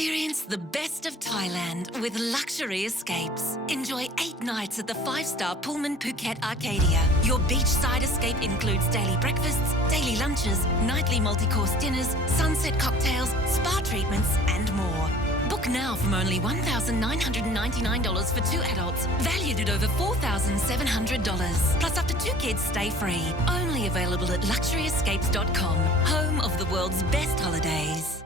Experience the best of Thailand with luxury escapes. Enjoy 8 nights at the 5-star Pullman Phuket Arcadia. Your beachside escape includes daily breakfasts, daily lunches, nightly multi-course dinners, sunset cocktails, spa treatments, and more. Book now from only $1,999 for 2 adults, valued at over $4,700. Plus up to 2 kids stay free. Only available at luxuryescapes.com, home of the world's best holidays.